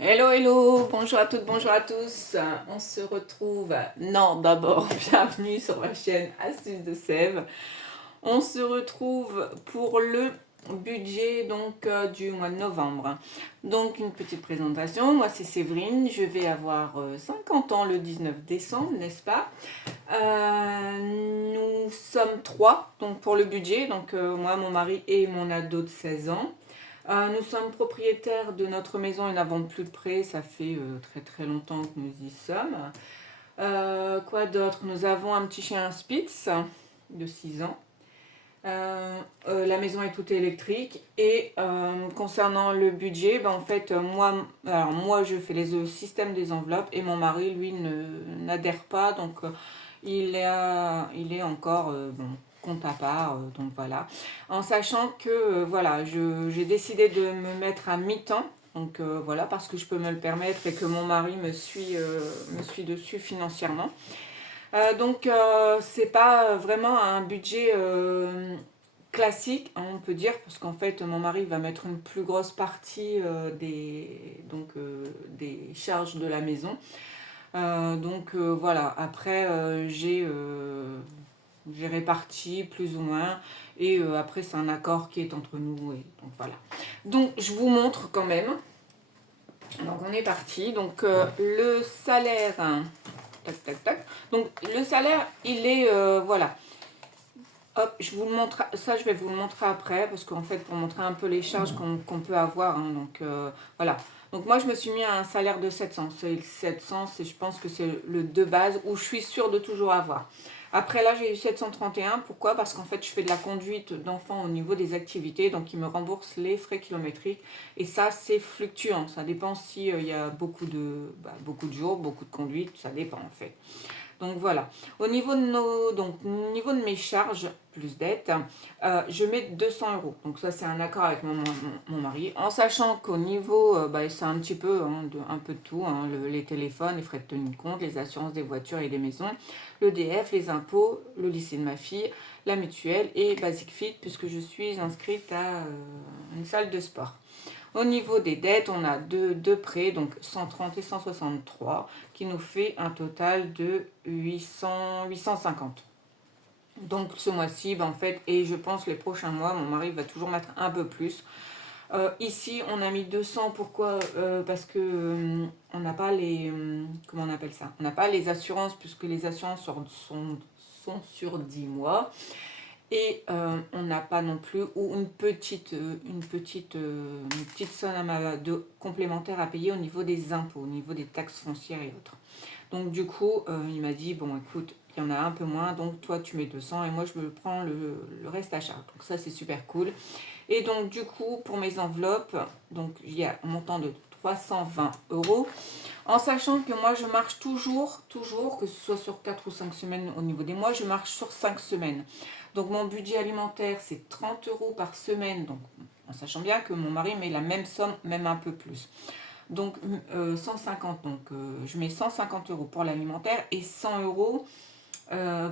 Hello, hello, bonjour à toutes, bonjour à tous. On se retrouve, non, d'abord, bienvenue sur ma chaîne Astuces de Sève. On se retrouve pour le budget du mois de novembre. Donc une petite présentation, moi c'est Séverine, je vais avoir 50 ans le 19 décembre, n'est-ce pas? Nous sommes trois donc pour le budget, moi, mon mari et mon ado de 16 ans. Nous sommes propriétaires de notre maison et n'avons plus de prêt, ça fait très très longtemps que nous y sommes. Quoi d'autre? Nous avons un petit chien Spitz de 6 ans. La maison est toute électrique et concernant le budget, en fait moi je fais les systèmes des enveloppes et mon mari lui n'adhère pas, il est encore compte à part, donc voilà. En sachant que voilà, j'ai décidé de me mettre à mi-temps, voilà, parce que je peux me le permettre et que mon mari me suit dessus financièrement. C'est pas vraiment un budget classique, hein, on peut dire, parce qu'en fait mon mari va mettre une plus grosse partie des charges de la maison. Voilà, après j'ai réparti plus ou moins et après c'est un accord qui est entre nous et donc voilà. Donc je vous montre quand même. Donc on est parti. Le salaire, hein, tac tac tac. Donc le salaire il est voilà. Hop, je vous le montre, ça je vais vous le montrer après parce qu'en fait pour montrer un peu les charges qu'on peut avoir, hein, voilà. Donc moi je me suis mis à un salaire de 700, c'est 700, je pense que c'est le de base où je suis sûre de toujours avoir. Après là j'ai eu 731, pourquoi? Parce qu'en fait je fais de la conduite d'enfants au niveau des activités, donc ils me remboursent les frais kilométriques et ça c'est fluctuant, ça dépend si il y a beaucoup de jours, beaucoup de conduite, ça dépend en fait. Donc voilà. Au niveau niveau de mes charges plus dettes, je mets 200 euros. Donc ça c'est un accord avec mon mari. En sachant qu'au niveau, c'est un petit peu, hein, un peu de tout, hein, les téléphones, les frais de tenue de compte, les assurances des voitures et des maisons, le DF, les impôts, le lycée de ma fille, la mutuelle et Basic Fit puisque je suis inscrite à une salle de sport. Au niveau des dettes, on a deux prêts, donc 130 et 163, qui nous fait un total de 850. Donc ce mois-ci, en fait, et je pense les prochains mois, mon mari va toujours mettre un peu plus. Ici, on a mis 200, pourquoi? Parce que on n'a pas les... comment on appelle ça? On n'a pas les assurances, puisque les assurances sont sur 10 mois. Et on n'a pas non plus ou une petite somme complémentaire à payer au niveau des impôts, au niveau des taxes foncières et autres. Donc du coup, il m'a dit, bon écoute, il y en a un peu moins, donc toi tu mets 200 et moi je me prends le reste à charge. Donc ça c'est super cool. Et donc du coup, pour mes enveloppes, donc il y a un montant de 320 euros. En sachant que moi je marche toujours, que ce soit sur 4 ou 5 semaines au niveau des mois, je marche sur 5 semaines. Donc mon budget alimentaire c'est 30 euros par semaine, donc en sachant bien que mon mari met la même somme, même un peu plus. Donc 150, je mets 150 euros pour l'alimentaire et 100 euros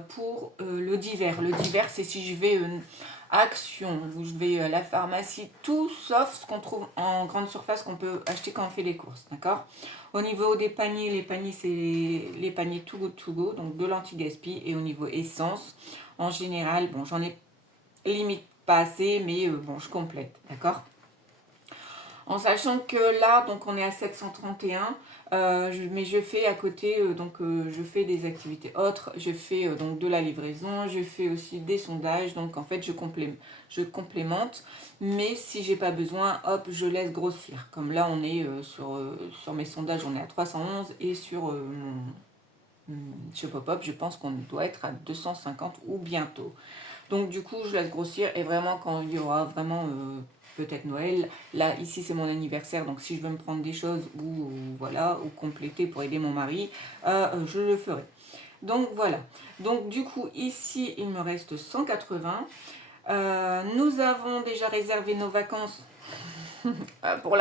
pour le divers. Le divers c'est si je vais à Action, ou je vais à la pharmacie, tout sauf ce qu'on trouve en grande surface qu'on peut acheter quand on fait les courses, d'accord? Au niveau des paniers, les paniers c'est les paniers Too Good To Go, donc de l'anti-gaspi. Et au niveau essence, en général, bon j'en ai limite pas assez, mais bon je complète, d'accord? En sachant que là, donc on est à 731, mais je fais à côté, je fais des activités autres, je fais donc de la livraison, je fais aussi des sondages, donc en fait je complémente, mais si j'ai pas besoin, hop, je laisse grossir. Comme là, on est sur mes sondages, on est à 311 et sur chez Pop-Up, je pense qu'on doit être à 250 ou bientôt. Donc du coup, je laisse grossir et vraiment quand il y aura vraiment peut-être Noël, là ici c'est mon anniversaire, donc si je veux me prendre des choses ou voilà, ou compléter pour aider mon mari, je le ferai. Donc voilà. Donc du coup ici il me reste 180. Nous avons déjà réservé nos vacances. Pour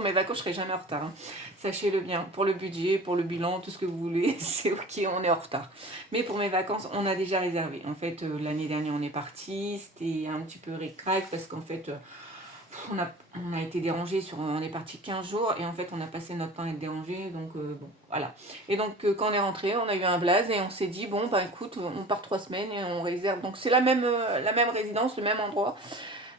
mes vacances, je serai jamais en retard, hein. Sachez-le bien. Pour le budget, pour le bilan, tout ce que vous voulez, c'est ok, on est en retard. Mais pour mes vacances, on a déjà réservé. En fait, l'année dernière, on est parti. C'était un petit peu ric-rac parce qu'en fait, on a été dérangé on est parti 15 jours et en fait on a passé notre temps à être dérangé, donc bon, voilà. Et donc quand on est rentré, on a eu un blaze et on s'est dit, bon, bah écoute, on part 3 semaines et on réserve. Donc c'est la même résidence, le même endroit.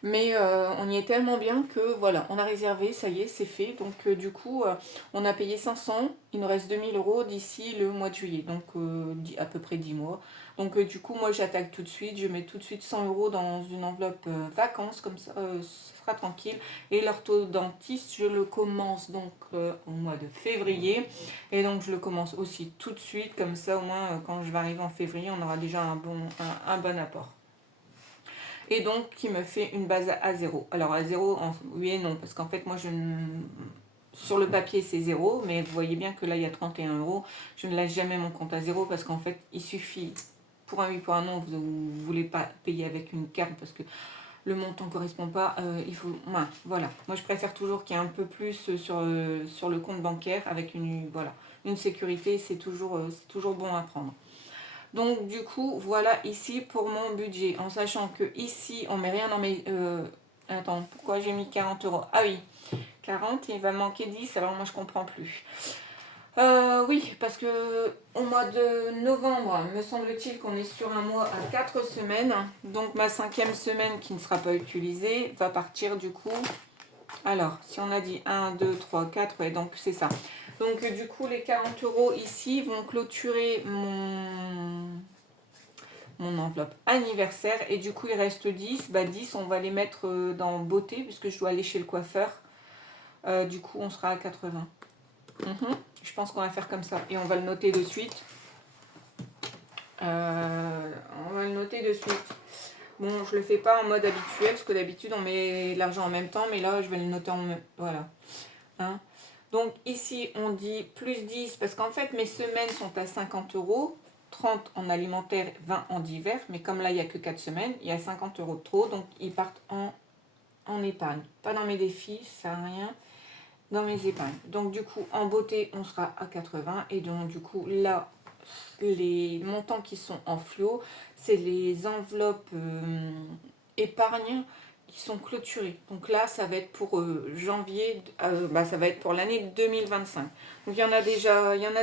Mais on y est tellement bien que voilà, on a réservé, ça y est, c'est fait. Donc du coup, on a payé 500, il nous reste 2000 € d'ici le mois de juillet, donc à peu près 10 mois. Donc du coup, moi j'attaque tout de suite, je mets tout de suite 100 € dans une enveloppe vacances, comme ça, ce sera tranquille. Et l'orthodontiste, je le commence donc au mois de février. Et donc je le commence aussi tout de suite, comme ça au moins quand je vais arriver en février, on aura déjà un bon apport. Et donc qui me fait une base à 0. Alors à 0, oui et non, parce qu'en fait moi sur le papier c'est 0, mais vous voyez bien que là il y a 31 €. Je ne laisse jamais mon compte à 0 parce qu'en fait il suffit, pour un oui, pour un non, vous ne voulez pas payer avec une carte parce que le montant ne correspond pas, il faut, voilà. Moi je préfère toujours qu'il y ait un peu plus sur le compte bancaire avec une sécurité, c'est toujours bon à prendre. Donc du coup, voilà ici pour mon budget. En sachant que ici, on met rien dans mes... attends, pourquoi j'ai mis 40 €? Ah oui, 40, il va me manquer 10, alors moi je comprends plus. Oui, parce que au mois de novembre, me semble-t-il qu'on est sur un mois à 4 semaines. Donc ma 5e semaine qui ne sera pas utilisée va partir du coup... Alors, si on a dit 1, 2, 3, 4, ouais, donc c'est ça. Donc du coup, les 40 € ici vont clôturer mon enveloppe anniversaire. Et du coup, il reste 10. Bah 10, on va les mettre dans beauté, puisque je dois aller chez le coiffeur. Du coup, on sera à 80. Je pense qu'on va faire comme ça. Et on va le noter de suite. On va le noter de suite. Bon, je le fais pas en mode habituel, parce que d'habitude, on met l'argent en même temps. Mais là, je vais le noter en... Voilà. Hein. Donc ici, on dit plus 10, parce qu'en fait, mes semaines sont à 50 €. 30 en alimentaire, 20 en divers. Mais comme là, il n'y a que 4 semaines, il y a 50 € de trop. Donc, ils partent en épargne. Pas dans mes défis, ça sert à rien. Dans mes épargnes. Donc, du coup, en beauté, on sera à 80. Et donc, du coup, là, les montants qui sont en fluo, c'est les enveloppes épargne qui sont clôturées. Donc là, ça va être pour janvier, ça va être pour l'année 2025. Donc il y en a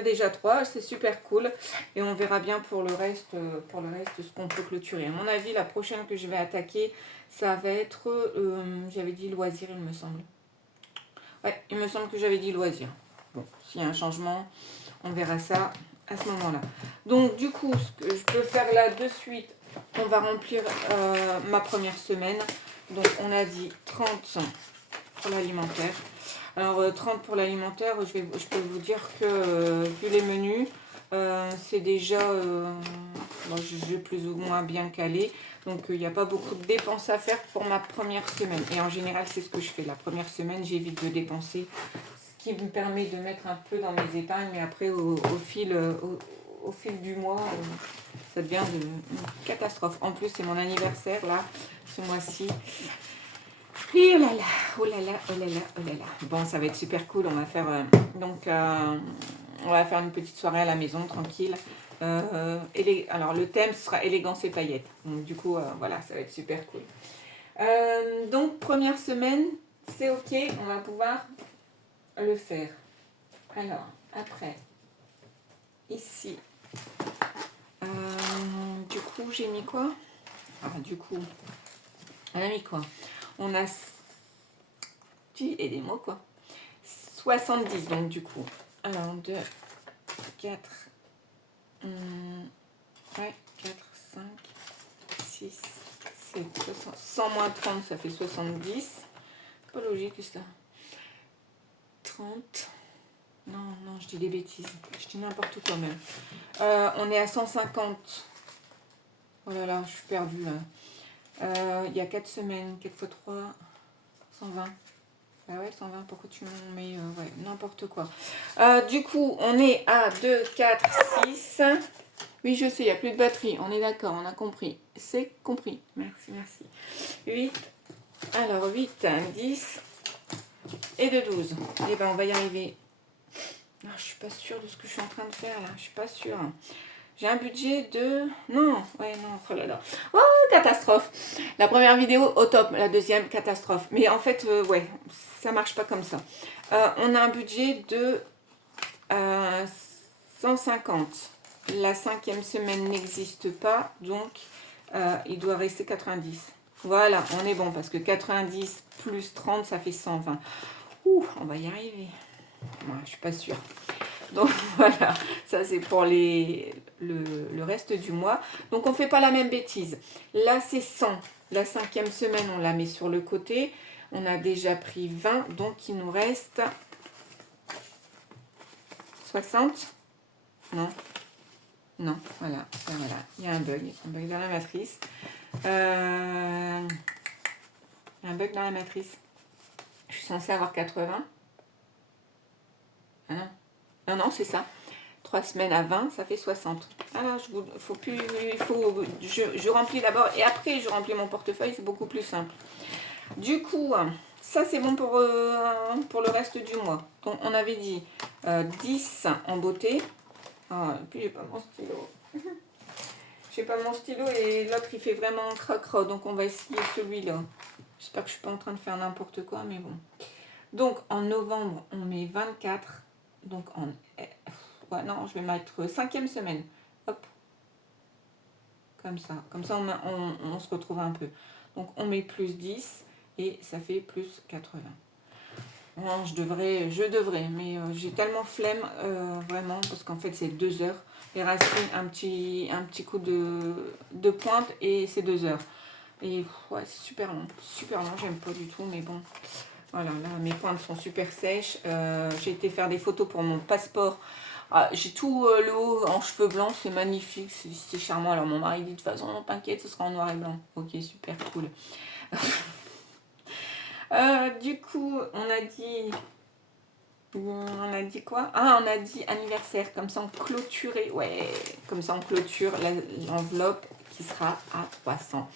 déjà 3, c'est super cool. Et on verra bien pour le reste ce qu'on peut clôturer. À mon avis, la prochaine que je vais attaquer, ça va être, j'avais dit loisir, il me semble. Ouais, il me semble que j'avais dit loisir. Bon, s'il y a un changement, on verra ça à ce moment-là. Donc du coup, ce que je peux faire là de suite, on va remplir ma première semaine. Donc on a dit 30 pour l'alimentaire. Alors 30 pour l'alimentaire, je peux vous dire que vu les menus, c'est déjà j'ai plus ou moins bien calé. Donc il n'y a pas beaucoup de dépenses à faire pour ma première semaine. Et en général, c'est ce que je fais. La première semaine, j'évite de dépenser, ce qui me permet de mettre un peu dans mes épargnes. Mais après, au fil du mois, ça devient une catastrophe. En plus, c'est mon anniversaire là, ce mois-ci. Et oh là là, oh là là, oh là là, oh là là. Bon, ça va être super cool. On va faire on va faire une petite soirée à la maison, tranquille. Alors, le thème sera élégance et paillettes. Donc, du coup, voilà, ça va être super cool. Donc, première semaine, c'est ok. On va pouvoir le faire. Alors, après, ici, du coup, j'ai mis quoi? Du coup, on a mis quoi? On a... Aidez-moi quoi. 70 donc du coup. 1, 2, 4, 4, 5, 6, 7, 60. 100 moins 30, ça fait 70. Pas logique ça. 30. Non, je dis des bêtises. Je dis n'importe quoi même. On est à 150. Oh là là, je suis perdue là. Il y a 4 semaines, 4 x 3, 120. Bah ouais, 120, pourquoi tu m'en mets ouais, n'importe quoi. Du coup, on est à 2, 4, 6. Oui, je sais, il n'y a plus de batterie. On est d'accord, on a compris. C'est compris. Merci. 8. Alors, 8, 10 et de 12. Eh ben, on va y arriver. Ah, je suis pas sûre de ce que je suis en train de faire là. Je suis pas sûre. J'ai un budget de... Non, ouais, non, oh là là. Oh, catastrophe. La première vidéo, au top. La deuxième, catastrophe. Mais en fait, ouais, ça marche pas comme ça. On a un budget de 150. La 5e semaine n'existe pas, donc il doit rester 90. Voilà, on est bon, parce que 90 plus 30, ça fait 120. Ouh, on va y arriver. Moi, je suis pas sûre. Donc voilà, ça c'est pour le reste du mois. Donc on ne fait pas la même bêtise. Là c'est 100. La 5e semaine, on la met sur le côté. On a déjà pris 20, donc il nous reste 60. Non, non, voilà, voilà. Il y a un bug dans la matrice. Il y a un bug dans la matrice. Je suis censée avoir 80. Ah non, non, non, c'est ça. 3 semaines à 20, ça fait 60. Alors, je remplis d'abord et après je remplis mon portefeuille, c'est beaucoup plus simple. Du coup, ça c'est bon pour le reste du mois. Donc, on avait dit 10 en beauté. Ah, et puis, j'ai pas mon stylo. J'ai pas mon stylo et l'autre il fait vraiment cracra, donc on va essayer celui-là. J'espère que je suis pas en train de faire n'importe quoi, mais bon. Donc, en novembre, on met 24. Donc, ouais, non, je vais mettre 5e semaine. Hop. Comme ça. Comme ça, on se retrouve un peu. Donc, on met plus 10 et ça fait plus 80. Non, je devrais, mais j'ai tellement flemme, vraiment, parce qu'en fait, c'est 2 heures. Les racines, un petit coup de pointe et c'est 2 heures. Et ouais, c'est super long, j'aime pas du tout, mais bon. Voilà, là, mes pointes sont super sèches. J'ai été faire des photos pour mon passeport. Ah, j'ai tout le haut en cheveux blancs, c'est magnifique, c'est charmant. Alors mon mari dit de toute façon, t'inquiète, ce sera en noir et blanc. Ok, super cool. Du coup, on a dit quoi? Ah, on a dit anniversaire, comme ça on clôturait. Ouais, comme ça on clôture l'enveloppe qui sera à 300.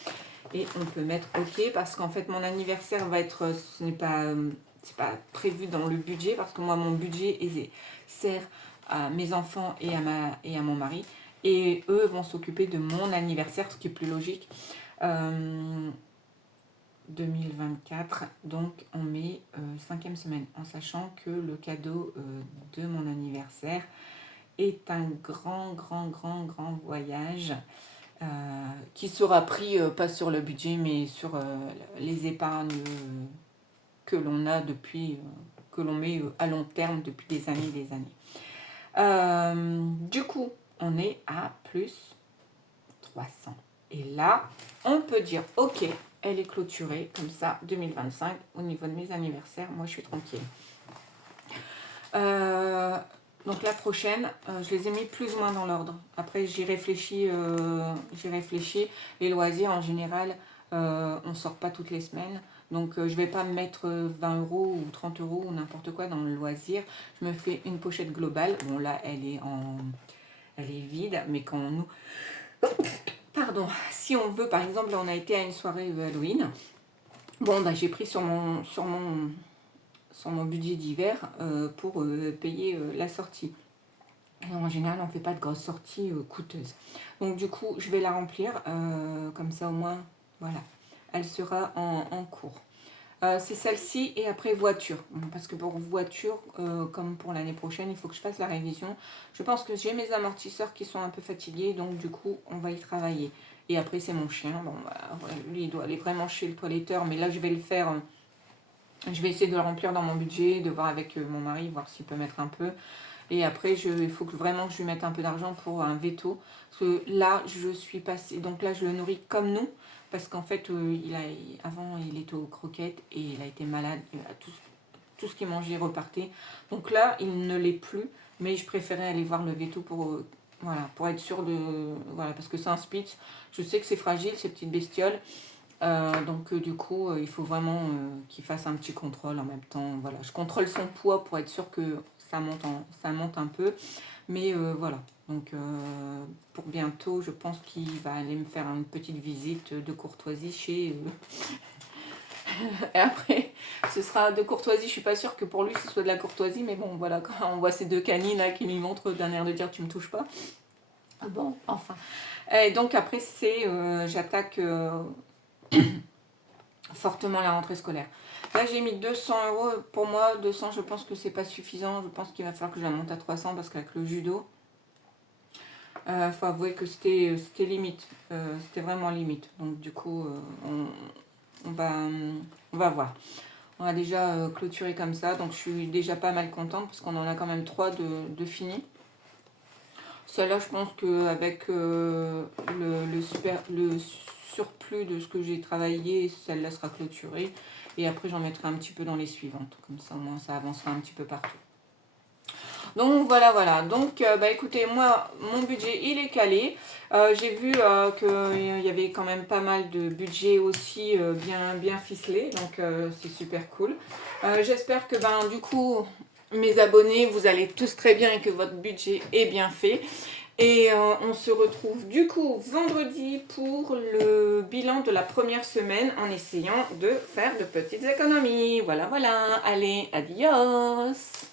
Et on peut mettre OK parce qu'en fait mon anniversaire va être, ce n'est pas, c'est pas prévu dans le budget parce que moi mon budget sert à mes enfants et à mon mari et eux vont s'occuper de mon anniversaire, ce qui est plus logique. 2024, donc on met 5e semaine en sachant que le cadeau de mon anniversaire est un grand voyage qui sera pris pas sur le budget mais sur les épargnes que l'on a depuis, que l'on met à long terme depuis des années et des années. Du coup, on est à plus 300. Et là, on peut dire ok, elle est clôturée comme ça 2025 au niveau de mes anniversaires. Moi, je suis tranquille. Donc la prochaine, je les ai mis plus ou moins dans l'ordre. Après, j'y réfléchis. Les loisirs, en général, on ne sort pas toutes les semaines. Donc, je ne vais pas me mettre 20 euros ou 30 euros ou n'importe quoi dans le loisir. Je me fais une pochette globale. Bon, là, elle est vide. Mais quand nous... Pardon. Si on veut, par exemple, on a été à une soirée Halloween. Bon, bah, j'ai pris sur mon budget d'hiver pour payer la sortie. Et en général, on ne fait pas de grosses sorties coûteuses. Donc du coup, je vais la remplir. Comme ça, au moins, voilà. Elle sera en cours. C'est celle-ci et après voiture. Parce que pour voiture, comme pour l'année prochaine, il faut que je fasse la révision. Je pense que j'ai mes amortisseurs qui sont un peu fatigués. Donc du coup, on va y travailler. Et après, c'est mon chien. Bon, bah, lui, il doit aller vraiment chez le toiletteur. Mais là, je vais le faire... je vais essayer de le remplir dans mon budget, de voir avec mon mari, voir s'il peut mettre un peu. Et après, il faut vraiment que je lui mette un peu d'argent pour un veto. Parce que là, je suis passée... Donc là, je le nourris comme nous. Parce qu'en fait, avant, il était aux croquettes et il a été malade. Tout ce qu'il mangeait repartait. Donc là, il ne l'est plus. Mais je préférais aller voir le veto pour être sûr de... Voilà, parce que c'est un Spitz. Je sais que c'est fragile, ces petites bestioles. Donc du coup, il faut vraiment qu'il fasse un petit contrôle en même temps. Voilà, je contrôle son poids pour être sûr que ça monte un peu. Mais voilà, donc pour bientôt, je pense qu'il va aller me faire une petite visite de courtoisie chez... Et après, ce sera de courtoisie. Je suis pas sûre que pour lui, ce soit de la courtoisie. Mais bon, voilà, quand on voit ces deux canines là qui lui montrent d'un air de dire tu me touches pas. Ah bon, enfin. Et donc après, c'est j'attaque fortement la rentrée scolaire. Là, j'ai mis 200 euros. Pour moi, 200, je pense que c'est pas suffisant. Je pense qu'il va falloir que je la monte à 300 parce qu'avec le judo, faut avouer que c'était limite. C'était vraiment limite. Donc du coup, on va, on va voir. On a déjà clôturé comme ça. Donc je suis déjà pas mal contente parce qu'on en a quand même 3 de finis. Celle-là, je pense qu'avec le surplus de ce que j'ai travaillé, celle-là sera clôturée. Et après, j'en mettrai un petit peu dans les suivantes. Comme ça, au moins, ça avancera un petit peu partout. Donc, voilà, voilà. Donc, bah, écoutez, moi, mon budget, il est calé. J'ai vu qu'il y avait quand même pas mal de budget aussi bien ficelé. Donc, c'est super cool. J'espère que, ben, du coup, mes abonnés, vous allez tous très bien et que votre budget est bien fait. Et on se retrouve du coup vendredi pour le bilan de la première semaine en essayant de faire de petites économies. Voilà, voilà. Allez, adios!